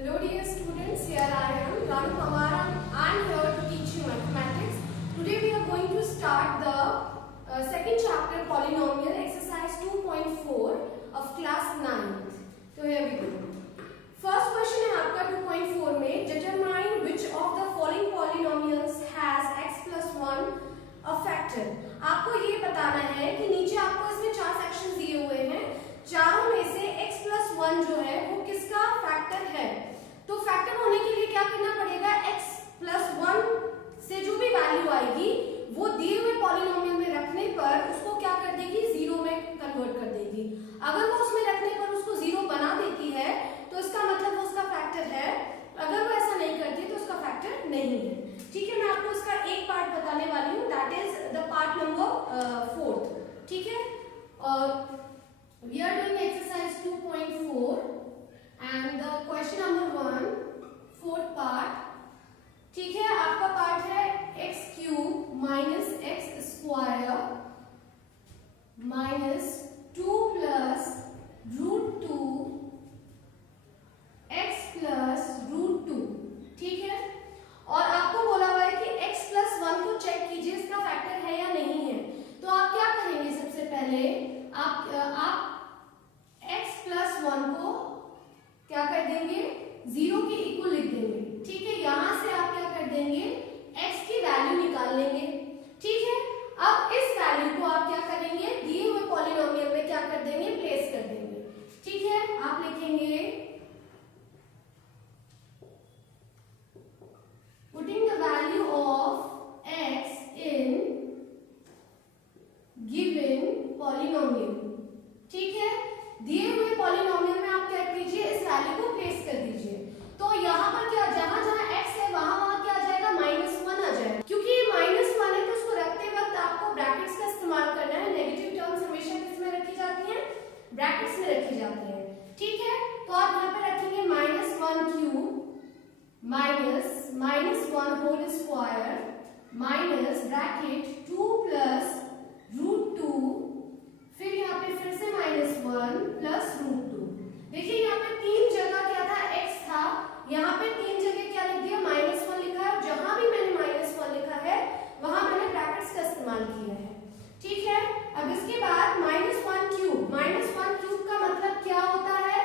Hello dear students, here I am Ranu Pawar. I am here to teach you mathematics. Today we are going to start the second chapter polynomial exercise 2.4 of class 9th. So here we go. First question है आपका 2.4 में determine which of the following polynomials has x plus 1 a factor. आपको ये बताना है कि नीचे आपको इसमें चार सेक्शन दिए हुए हैं, चारों में से x plus 1 जो है वो किसका फैक्टर है। तो फैक्टर होने के लिए क्या करना पड़ेगा, x plus 1 से जो भी वैल्यू आएगी वो दिए हुए पॉलिनोमियल में रखने पर उसको क्या कर देगी, जीरो में कन्वर्ट कर देगी। अगर वो उसमें रखने पर उसको जीरो बना देती है तो इसका मतलब वो उसका फैक्टर है, अगर वो ऐसा नहीं करती तो उसका फैक्टर नहीं है। ठीक है, मैं आपको इसका एक पार्ट बताने वाली हूँ, that is the part number 4। ठीक है, we are doing exercise 2.4 and the question number 1, fourth part। ठीक है, आपका पार्ट है x cube minus X square minus 2 plus root 2 x plus root 2। ठीक है, और आपको बोला हुआ है कि x प्लस 1 को चेक कीजिए इसका फैक्टर है या नहीं है। तो आप क्या करेंगे, सबसे पहले आप x प्लस 1 को क्या कर देंगे, जीरो के इक्वल लिख देंगे। ठीक है, यहां से आप क्या कर देंगे, x की वैल्यू निकाल लेंगे। ठीक है, अब इस वैल्यू को आप क्या करेंगे, दिए हुए पॉलिनोमियल में क्या कर देंगे, प्लेस कर देंगे। ठीक है, आप लिखेंगे putting the value of x in given polynomial। ठीक है, दिए हुए पॉलिनोमियल में आप क्या कीजिए, इस वैल्यू को प्लेस कर दीजिए। तो यहाँ पर क्या, जहां जहां x है वहां क्या आ जाएगा, -1 आ जाएगा। क्योंकि ये -1 है तो उसको रखते वक्त आपको ब्रैकेट्स का इस्तेमाल करना है। नेगेटिव टर्म्स हमेशा किसमें रखी जाती हैं, ब्रैकेट्स में रखी जाती हैं। ठीक है, तो आप यहाँ पे रखेंगे -1 cube minus -1 whole square minus bracket 2 plus root 2, फिर यहाँ पे फिर से -1 प्लस रूट 2। देखिए यहाँ पे तीन जगह क्या था, x था, यहाँ पे तीन जगह क्या लिख दिया, -1 लिखा है। जहां भी मैंने -1 लिखा है वहां मैंने ब्रैकेट्स का इस्तेमाल किया है। ठीक है, अब इसके बाद -1 क्यूब का मतलब क्या होता है,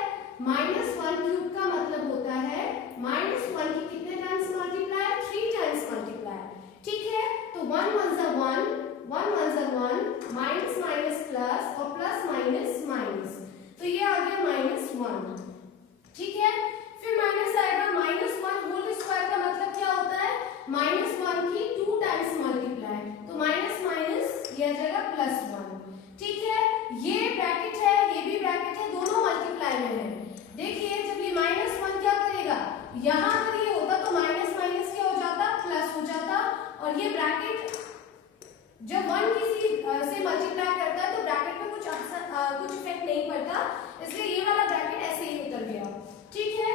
-1 क्यूब का मतलब होता है -1 की कितने टाइम्स मल्टीप्लाई, 3 टाइम्स मल्टीप्लाई। ठीक है, तो 1 1 जा 1, 1 1 जा 1, माइनस माइनस प्लस और प्लस माइनस माइनस, तो ये आ गया -1। ठीक है, फिर माइनस आएगा, -1 होल स्क्वायर का मतलब क्या होता है, -1 की 2 टाइम्स मल्टीप्लाई, तो माइनस माइनस ये आ जाएगा +1। ठीक है, ये ब्रैकेट है, ये भी ब्रैकेट है, दोनों मल्टीप्लाई में है। देखिए जब ये -1 क्या करेगा, यहाँ अगर ये होता तो माइनस माइनस क्या हो जाता, प्लस हो जाता, और ये ब्रैकेट जब 1 किसी से मल्टीप्लाई करता है तो ब्रैकेट में कुछ इफेक्ट नहीं पड़ता, इसलिए ये वाला ब्रैकेट ऐसे ही उतर गया। ठीक है,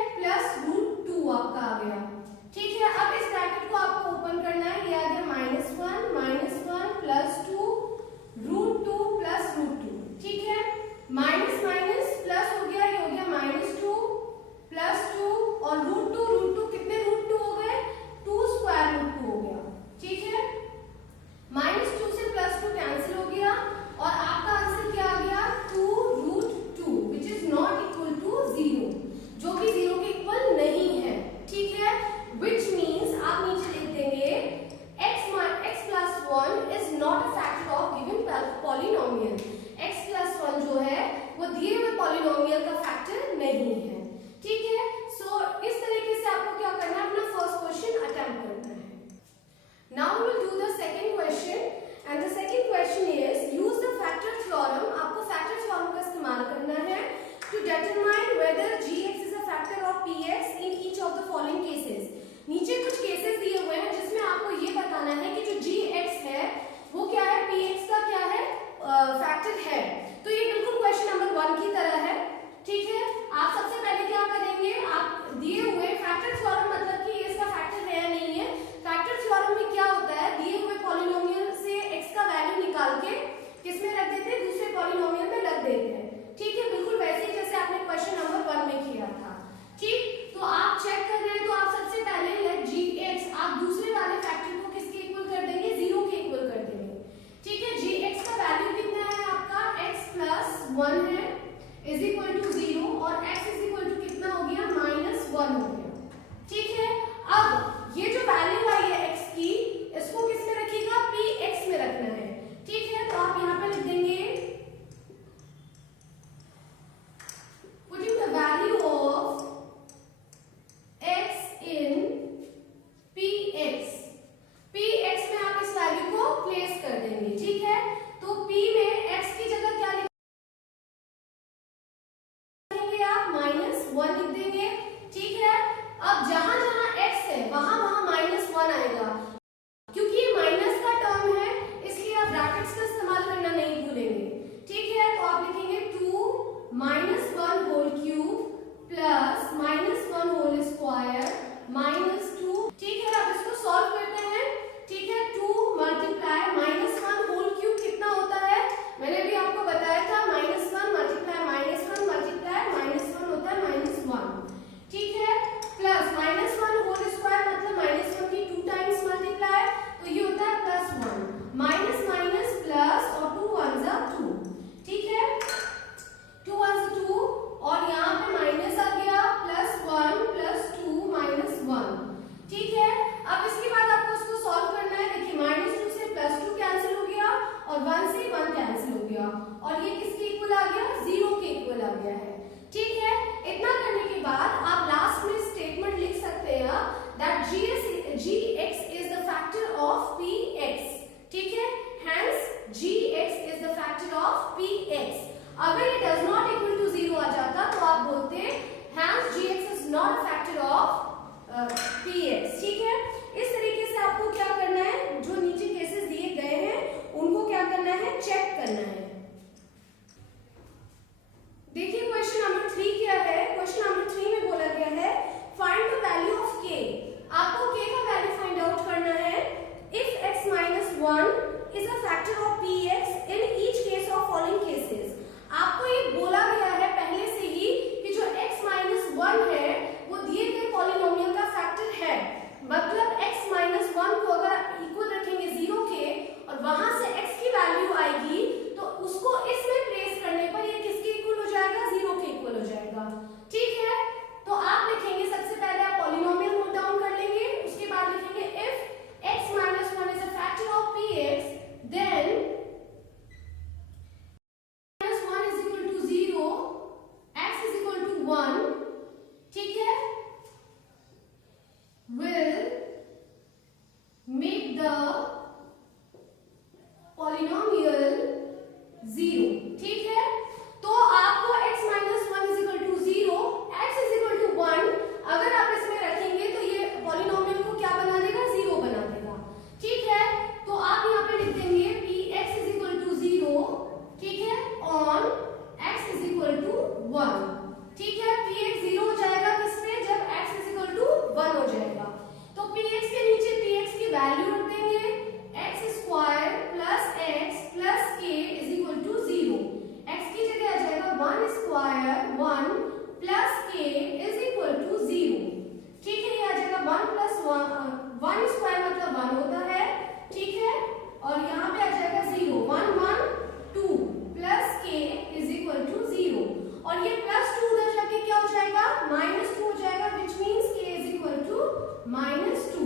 -2।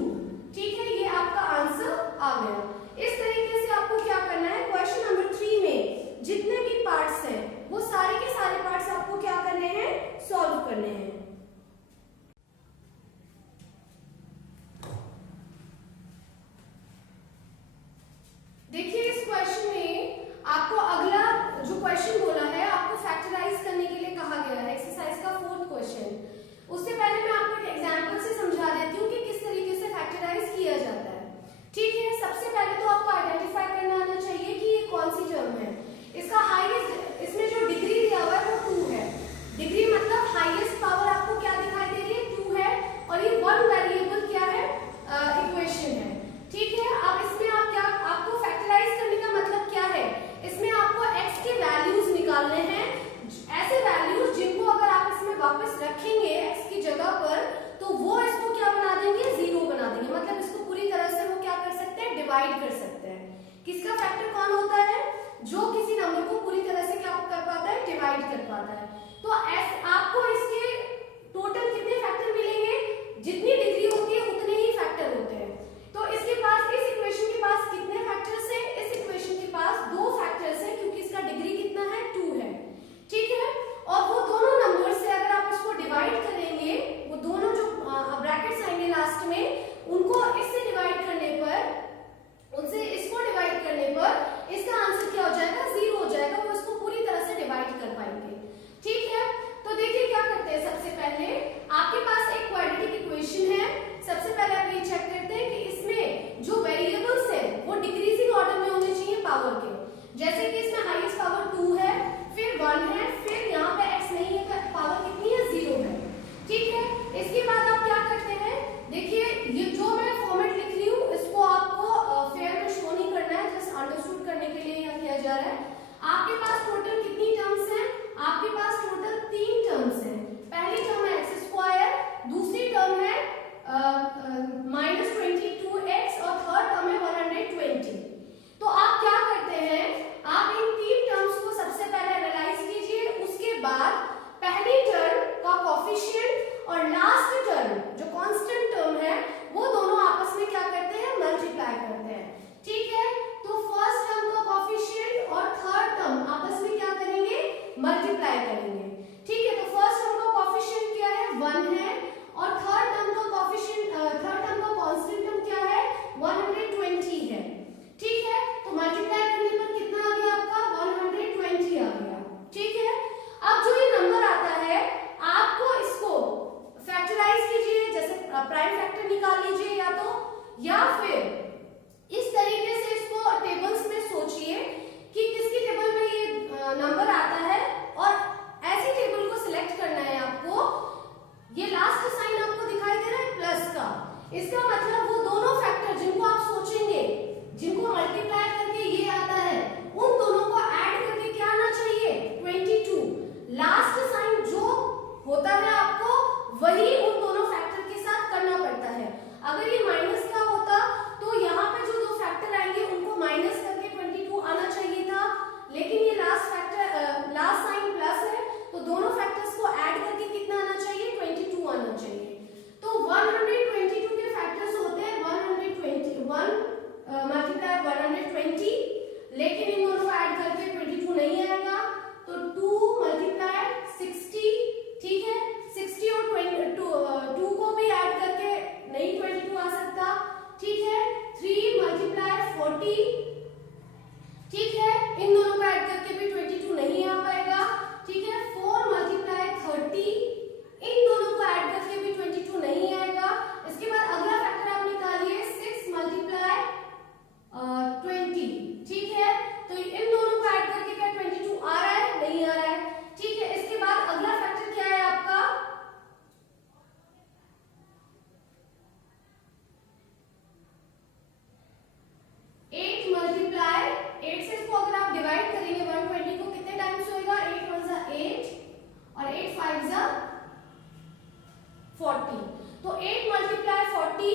ठीक है, ये आपका आंसर आ गया। इस तरीके से आपको क्या करना है, क्वेश्चन नंबर 3 में जितने भी पार्ट्स हैं वो सारे के सारे पार्ट्स आपको क्या करने हैं, सॉल्व करने हैं। देखिए इस क्वेश्चन में आपको अगला जो क्वेश्चन बोला है, आपको फैक्टराइज करने के लिए कहा गया है, एक्सरसाइज का 4th क्वेश्चन। उससे पहले मैं आपको एक एग्जांपल से समझा देती हूँ कि किस तरीके से फैक्टराइज किया जाता है। ठीक है, सबसे पहले तो आपको आइडेंटिफाई करना आना चाहिए कि ये कौन सी टर्म है। इसका हाईएस्ट, इसमें जो डिग्री दिया हुआ है वो 2 है। डिग्री मतलब हाईएस्ट पावर आपको क्या दिखाई दे रही है, 2 है, और ये 1 वेरिएबल क्या है, इक्वेशन है। ठीक है, अब इसमें आप क्या, आपको फैक्टराइज करने का मतलब क्या है, इसमें आपको x के वैल्यूज निकालने हैं, ऐसे वैल्यूज जिनको अगर आप इसमें वापस रखेंगे x की जगह पर, तो वो इसको क्या बना देंगे, 0 बना देंगे। मतलब इसको पूरी तरह से वो क्या कर सकते हैं, डिवाइड कर सकते हैं। किसका फैक्टर कौन होता है, जो किसी नंबर को पूरी तरह से क्या कर पाता है, डिवाइड कर पाता है। तो आपको इसके टोटल कितने फैक्टर मिलेंगे, जितनी डिग्री होती है उतने ही फैक्टर होते हैं। तो इसके पास, इस इक्वेशन के पास कितने फैक्टर्स हैं, इस इक्वेशन के पास 2 फैक्टर्स हैं, क्योंकि इसका डिग्री कितना है, 2 है। ठीक है, और वो दोनों नंबर से अगर आप इसको डिवाइड करेंगे, वो दोनों जो ब्रैकेट्स आएंगे लास्ट में, उनको इससे डिवाइड करने पर, उनसे इसको डिवाइड करने पर इसका आंसर क्या हो जाएगा, 0 हो जाएगा। वो इसको पूरी तरह से डिवाइड कर पाएंगे। ठीक है, तो देखिए क्या करते हैं, सबसे पहले आपके पास एक क्वाड्रेटिक इक्वेशन है। सबसे पहले आप ये चेक करते हैं कि इसमें जो वेरिएबल्स है वो डिक्रीजिंग ऑर्डर में होने चाहिए पावर के। जैसे कि इसमें हाईएस्ट पावर 2 है, फिर 1 है, फिर यहाँ पे x नहीं है, पावर कितनी है, 0 है। ठीक है, इसके बाद आप क्या करते हैं, देखिए ये जो मैं फॉर्मेट लिख रही हूँ इसको आपको फेयर में शो नहीं करना है, जस्ट अंडरस्टूड करने के लिए यह किया जा रहा है। आपके पास टोटल कितनी टर्म्स हैं, आपके पास टोटल 3 टर्म्स हैं। पहली टर्म है x², दूसरी टर्म है -22x, और थर्ड टर्म है 120। तो आप क्या करते हैं, आप इन 3 टर्म्स को सबसे पहले एनालाइज कीजिए, उसके बाद पहली टर्म का कोएफिशिएंट और लास्ट टर्म जो कांस्टेंट टर्म है वो दोनों आपस में क्या करते हैं, मल्टीप्लाई करते हैं। ठीक है, तो फर्स्ट टर्म का कोएफिशिएंट और थर्ड टर्म आपस में क्या करेंगे, मल्टीप्लाई करेंगे। ठीक है, तो फर्स्ट टर्म का कोएफिशिएंट क्या है, 1 है, और थर्ड टर्म का कोएफिशिएंट, थर्ड टर्म का कांस्टेंट टर्म क्या है, 120 है। ठीक है, तो मल्टीप्लाई करने पर कितना आ गया आपका, 120 आ गया। ठीक है, अब जो ये नंबर आता है आपको इसको फैक्टराइज कीजिए, जैसे प्राइम फैक्टर निकाल लीजिए या फिर इस तरीके से इसको टेबल्स में सोचिए कि किसकी टेबल में ये नंबर आता है, और ऐसी टेबल को सिलेक्ट करना है आपको। ये लास्ट साइन आपको दिखाई दे रहा है प्लस का, इसका मतलब वो दोनों फैक्टर जिनको आप सोचेंगे, जिनको मल्टीप्लाई करके ये आता है, उन दोनों को ऐड करके क्या आना चाहिए, 22। लास्ट साइन जो होता है आपको वही उन दोनों फैक्टर के साथ करना पड़ता है। अगर ये माइनस का होता तो यहाँ पे जो 2 फैक्टर आएंगे उनको माइनस करके 22 आना चाहिए था, लेकिन ये लास्ट साइन प्लस है, तो दोनों फैक्टर्स को ऐड करके कितना आना चाहिए, 22 आना चाहिए। तो 122 के फैक्टर्स होते हैं 121 मल्टीप्लाई 120, लेकिन इन दोनों को ऐड करके 22 नहीं आएगा, तो 2 मल्टीप्लाई 60। ठीक है, 60 और 2 को भी ऐड करके नहीं 22 आ सकता। ठीक है, 3 मल्टीप्लाई 40। ठीक है, इन दोनों को ऐड करके भी 22 नहीं आ पाएगा। ठीक है, 4 मल्टीप्लाई 30, इन दोनों को ऐड करके भी 22 नहीं आएगा। इसके बाद अगला फैक्टर आप निकालिए, 6 मल्टीप्लाई 20। ठीक है, तो इन दोनों को ऐड करके क्या 22 आ रहा है, नहीं आ रहा है। ठीक है, इसके बाद अगला फैक्टर क्या है आपका, 8 मल्टीप्लाई 8 से इसको अगर आप डिवाइड करेंगे 120 को कितने टाइम्स होएगा, 8 1 जा 8 और 8 5 जा 40। तो 8 मल्टीप्लाई 40